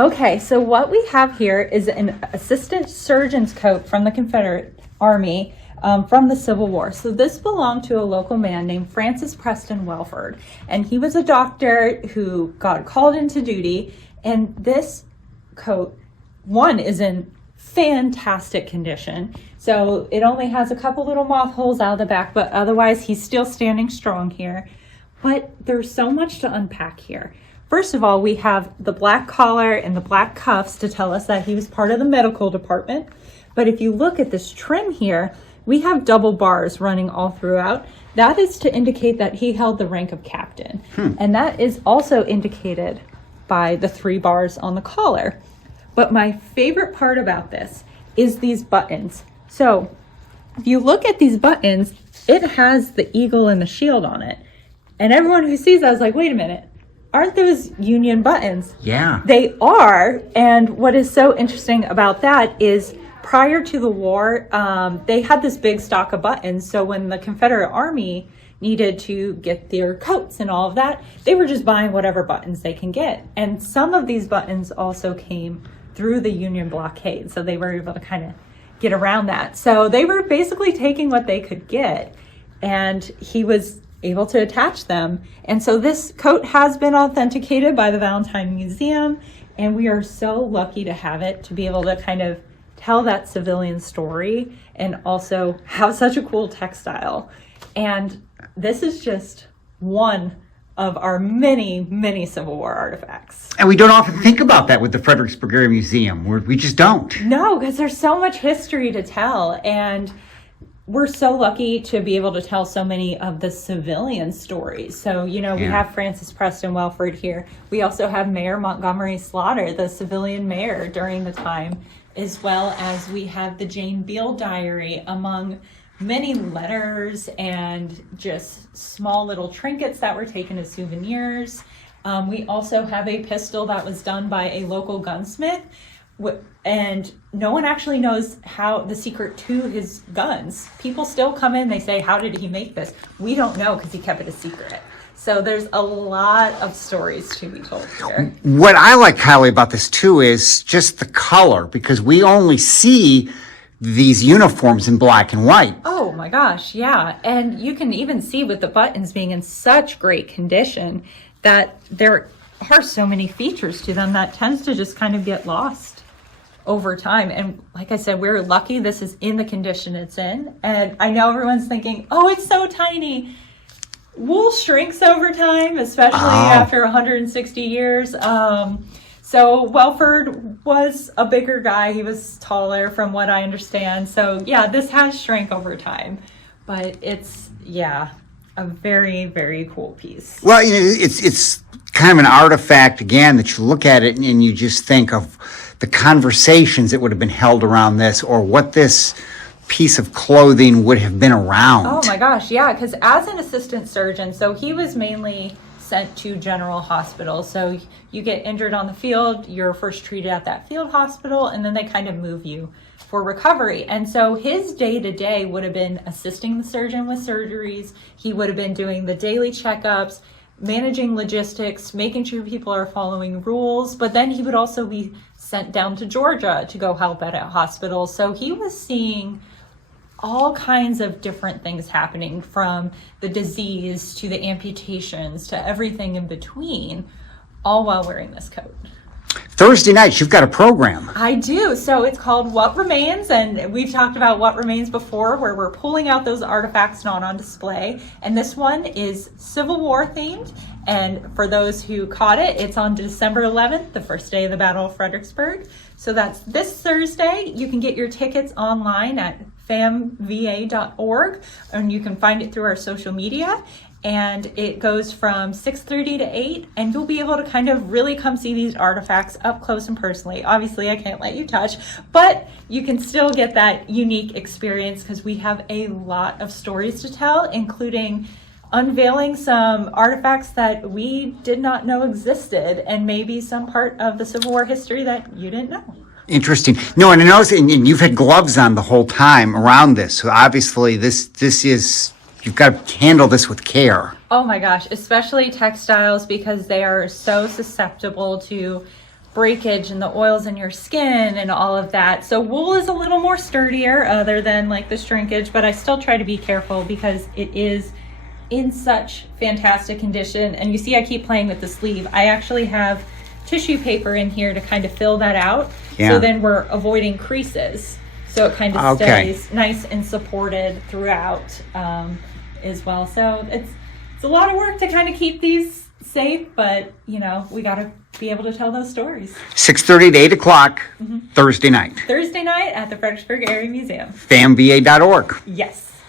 Okay, so what we have here is an assistant surgeon's coat from the Confederate Army from the Civil War. So this belonged to a local man named Francis Preston Welford, and he was a doctor who got called into duty, and this coat, one, is in fantastic condition. So it only has a couple little moth holes out of the back, but otherwise he's still standing strong here. But there's so much to unpack here. First of all, we have the black collar and the black cuffs to tell us that he was part of the medical department. But if you look at this trim here, we have double bars running all throughout. That is to indicate that he held the rank of captain. And that is also indicated by the 3 bars on the collar. But my favorite part about this is these buttons. So if you look at these buttons, it has the eagle and the shield on it. And everyone who sees that is like, wait a minute. Aren't those Union buttons? Yeah. They are. And what is so interesting about that is prior to the war, they had this big stock of buttons. So when the Confederate Army needed to get their coats and all of that, they were just buying whatever buttons they can get. And some of these buttons also came through the Union blockade. So they were able to kind of get around that. So they were basically taking what they could get. And he was able to attach them. And so this coat has been authenticated by the Valentine Museum, and we are so lucky to have it to be able to kind of tell that civilian story and also have such a cool textile. And this is just one of our many, many Civil War artifacts. And we don't often think about that with the Fredericksburg Area Museum. We just don't. No, because there's so much history to tell. And we're so lucky to be able to tell so many of the civilian stories. So, we have Francis Preston Welford here. We also have Mayor Montgomery Slaughter, the civilian mayor during the time, as well as we have the Jane Beale diary, among many letters and just small little trinkets that were taken as souvenirs. We also have a pistol that was done by a local gunsmith, and no one actually knows how the secret to his guns. People still come in, they say, how did he make this? We don't know because he kept it a secret. So there's a lot of stories to be told here. What I like, Kylie, about this too is just the color, because we only see these uniforms in black and white. Oh my gosh, yeah. And you can even see with the buttons being in such great condition that there are so many features to them that tends to just kind of get lost over time. And like I said, we're lucky this is in the condition it's in. And I know everyone's thinking, oh, it's so tiny. Wool shrinks over time, especially after 160 years. So Welford was a bigger guy. He was taller from what I understand. So yeah, this has shrank over time, but it's, a very, very cool piece. Well, it's kind of an artifact, again, that you look at it and you just think of the conversations that would have been held around this, or what this piece of clothing would have been around. Oh my gosh, yeah, because as an assistant surgeon, so he was mainly sent to general hospitals. So you get injured on the field, you're first treated at that field hospital, and then they kind of move you for recovery. And so his day-to-day would have been assisting the surgeon with surgeries. He would have been doing the daily checkups, managing logistics, making sure people are following rules, but then he would also be sent down to Georgia to go help at a hospital. So he was seeing all kinds of different things happening, from the disease to the amputations to everything in between, all while wearing this coat. Thursday nights, you've got a program. I do. So it's called What Remains, and we've talked about What Remains before, where we're pulling out those artifacts not on display. And this one is Civil War themed. And for those who caught it, it's on December 11th, the first day of the Battle of Fredericksburg. So that's this Thursday. You can get your tickets online at famva.org, and you can find it through our social media. And it goes from 6:30 to 8, and you'll be able to kind of really come see these artifacts up close and personally. Obviously, I can't let you touch, but you can still get that unique experience because we have a lot of stories to tell, including unveiling some artifacts that we did not know existed, and maybe some part of the Civil War history that you didn't know. Interesting. No, and I noticed, and you've had gloves on the whole time around this, so obviously this is... You've got to handle this with care. Oh my gosh, especially textiles, because they are so susceptible to breakage and the oils in your skin and all of that. So wool is a little more sturdier other than like the shrinkage, but I still try to be careful because it is in such fantastic condition. And you see I keep playing with the sleeve. I actually have tissue paper in here to kind of fill that out. Yeah. So then we're avoiding creases. So it kind of stays nice and supported throughout as well. So it's a lot of work to kind of keep these safe, but you know, we got to be able to tell those stories. 6:30 to 8 o'clock, Thursday night. Thursday night at the Fredericksburg Area Museum. famva.org. Yes.